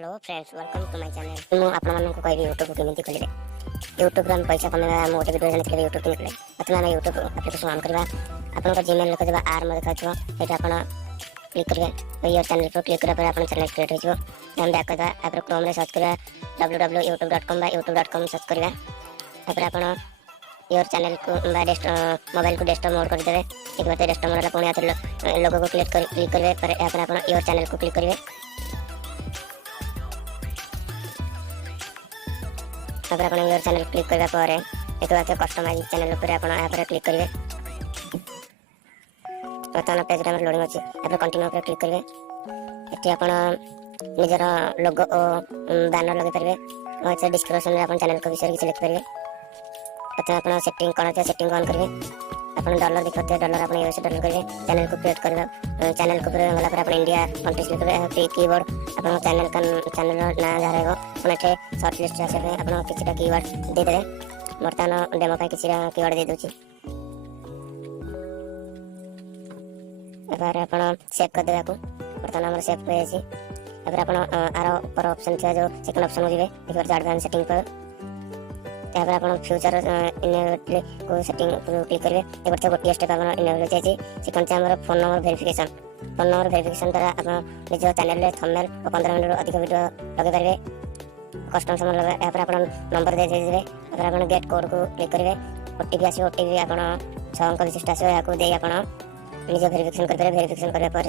Hello friends welcome to my channel मु आपण मानन को कहबी YouTube केमिति खोलिबे YouTube रे हम पैसा कमेबा हम ओटे वीडियो जने के YouTube निकले अथवा हम YouTube एप्लीकेशन ऑन करबा आपन का जीमेल लिख देबा आर में देखा छ एटा आपण क्लिक करबे यो चैनल पर क्लिक करा पर आपण चैनल क्रिएट हो जो हम बैक करबा एपर क्रोम रे सर्च करबा www.youtube.com बा youtube.com सर्च करबा एपर आपण योर चैनल को बा मोबाइल को डेस्कटॉप मोड कर देबे एक बार डेस्कटॉप मोड ला पुणी आते लोगो को क्लिक करबे पर एपर आपण योर चैनल को क्लिक करबे अगर अपन योर चैनल क्लिक करबा पर एक बार कस्टमाइज चैनल ऊपर अपन यहाँ पर क्लिक करेंगे बर्तमान पेज रे लोडिंग अच्छी यहाँ कंटिन्यू पर क्लिक करेंगे ये अपन निजर लोगो और बैनर लगे पारे और डिस्क्रिप्शन में अपन चैनल को विषय किसी लिख पारे प्रथम अपन सेटिंग कौन है सेटिंग ऑन करेंगे अपन डॉलर दिखाते हैं डॉलर अपने यूएस डॉलर करेंगे चैनल को क्रिएट करना चैनल को गला पर अपन इंडिया कंट्रीज लिख रहे कीबोर्ड अपन चैनल का चैनल ना जा रहेगा अपन एठे शॉर्ट लिस्ट आसे अपन किछटा कीवर्ड दे देबे बर्तमान डेमो का किछटा कीवर्ड दे दोची एबार अपन सेव कर देबा को बर्तमान हमर सेव पे अछि एबार अपन आरो ऊपर ऑप्शन छै जो सेकंड ऑप्शन हो जिवे एबार एडवांस सेटिंग पर एबार अपन फ्यूचर इनेबल को सेटिंग पर क्लिक करबे एबार से गोटे स्टेप अपन इनेबल छै सेकंड छै हमर फोन नंबर वेरिफिकेशन द्वारा अपन निज चैनल रे थंबनेल और 15 मिनट अधिक वीडियो लगे पारे कस्टम समय लगे एपर अपन नंबर दे देबे एपर अपन गेट कोड को क्लिक करबे ओटीपी आसी ओटीपी अपन 6 अंक विशिष्ट आसी या को दे अपन निज वेरिफिकेशन करबे वेरिफिकेशन करबे पर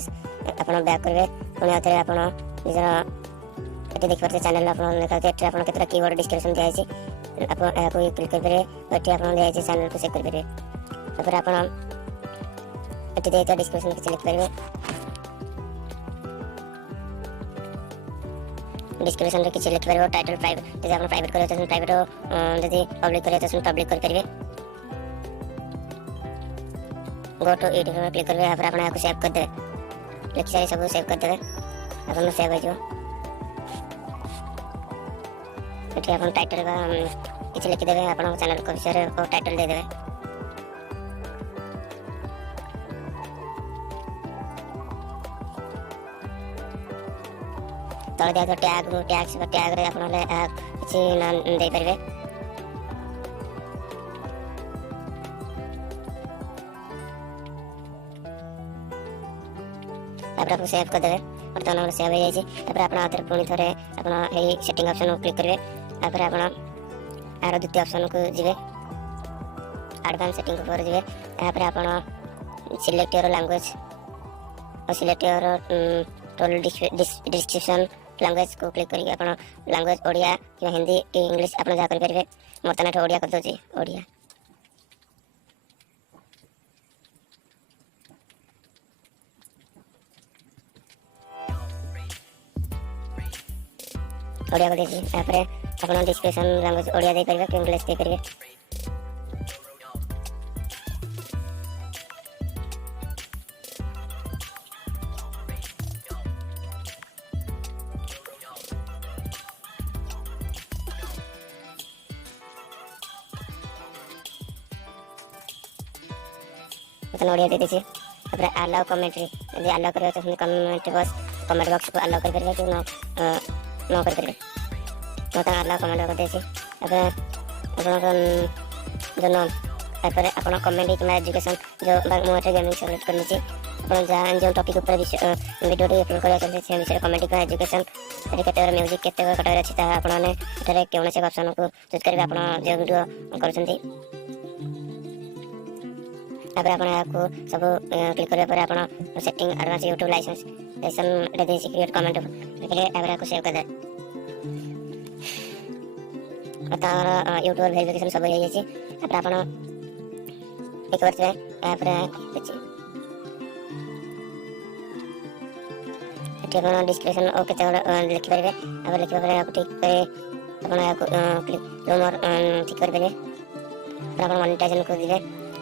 अपन बैक करबे पुनी आते अपन निज एते देख परते चैनल अपन देखा एते अपन केतरा कीवर्ड डिस्क्रिप्शन दिया छै अपन या को क्लिक करबे एते अपन दिया छै चैनल को चेक करबे एपर अपन एते देता डिस्क्रिप्शन के लिख करबे डिस्क्रिप्शन रे किछ लिख परबो टाइटल प्राइवेट जदि आपण प्राइवेट करे त प्राइवेट जदि पब्लिक करे त पब्लिक कर परबे गो टू एडिट में क्लिक करबे फिर आपण सेव कर दे लेक्चर सब सेव कर देबे अपन सेव हो जो एठी आपण टाइटल का किछ लिख देबे आपण चैनल को विषय और टाइटल दे देबे तले दिया टैग रे आपण ले किछि नाम दे परबे तापर आपण सेव कर देबे और तने सेव हो जाई छी तापर आपण आतर पुनी थरे आपण हे सेटिंग ऑप्शन को क्लिक करबे तापर आपण आरो द्वितीय ऑप्शन को जिवे एडवांस सेटिंग को पर जिवे तापर आपण सिलेक्ट योर लैंग्वेज और select your total description language को क्लिक करिए अपन लैंग्वेज ओडिया कि हिंदी कि इंग्लिश अपन जा कर परबे मोतने ओडिया कर दोची ओडिया ओडिया को देखिए तापर अपन डिस्क्रिप्शन लैंग्वेज ओडिया दे परबे कि इंग्लिश दे परबे मतलब ओडिया दे दीजिए तापर अलाउ कमेंट्री यदि अलाउ करबे तो कमेंट बॉक्स को अलाउ कर परबे कि नो कर परबे तो अलाउ कमेंट कर देछि तापर अपन जो तापर अपन कमेंट कि एजुकेशन जो मोटे गेमिंग सेलेक्ट करनी छी अपन जान जो टॉपिक ऊपर वीडियो अपलोड करा चलते छै विषय कमेंट का एजुकेशन रे केते म्यूजिक केते कटर अछि ता अपन ने एतरे केउने से ऑप्शन को चूज करबे अपन जो वीडियो करछंती तापर आपण को सब क्लिक करे पर आपण सेटिंग एडवांस YouTube लाइसेंस दे दे क्रिएट कमेंट पहले एवरा को सेव कर दे तार YouTube वेरिफिकेशन सब हो जाई छी तापर आपण एक बार से ऐप रे अछि एटे डिस्क्रिप्शन और केते लिख परबे अब लिख परबे आप ठीक पे आपण क्लिक मोर ठीक कर देबे आपण मोनेटाइजेशन को दिबे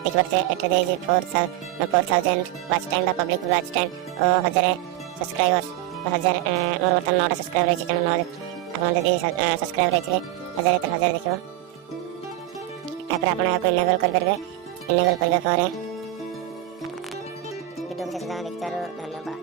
एक बार से एटे दे 4000 वॉच टाइम बा पब्लिक वॉच टाइम और 1000 सब्सक्राइबर्स 1000 मोर बर्तन 9 सब्सक्राइबर अछि तने 9 अपन जदि सब्सक्राइबर अछि 1000 देखिबो एपर आपण को इनेबल कर परबे इनेबल करबे पर वीडियो के साथ देखतारो धन्यवाद।